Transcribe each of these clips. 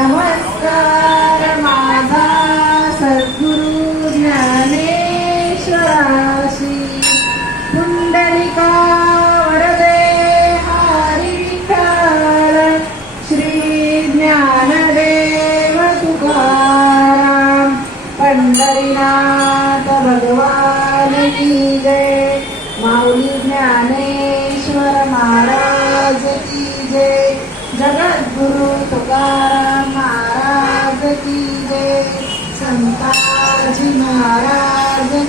नमस्कार माझा सद्गुरु ज्ञानेश्वराशी. पुंडलिका वरदे हरी विठ्ठल श्री ज्ञानदेव तुकाराम पंढरीनाथ भगवान की जय. माऊली ज्ञाने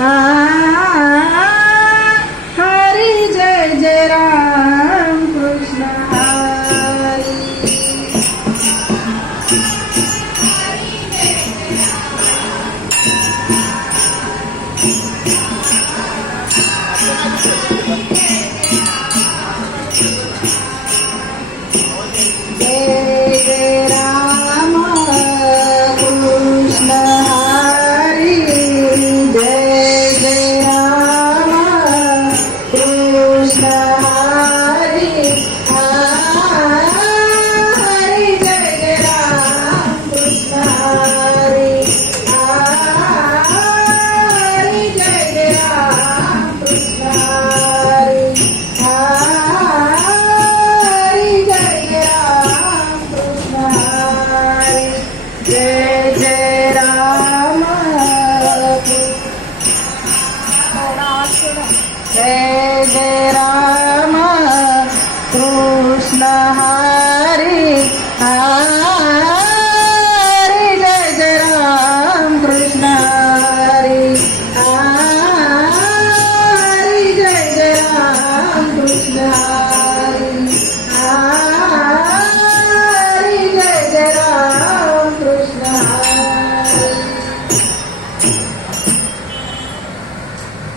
हरी जय जय राम. जय जय राम. कृष्ण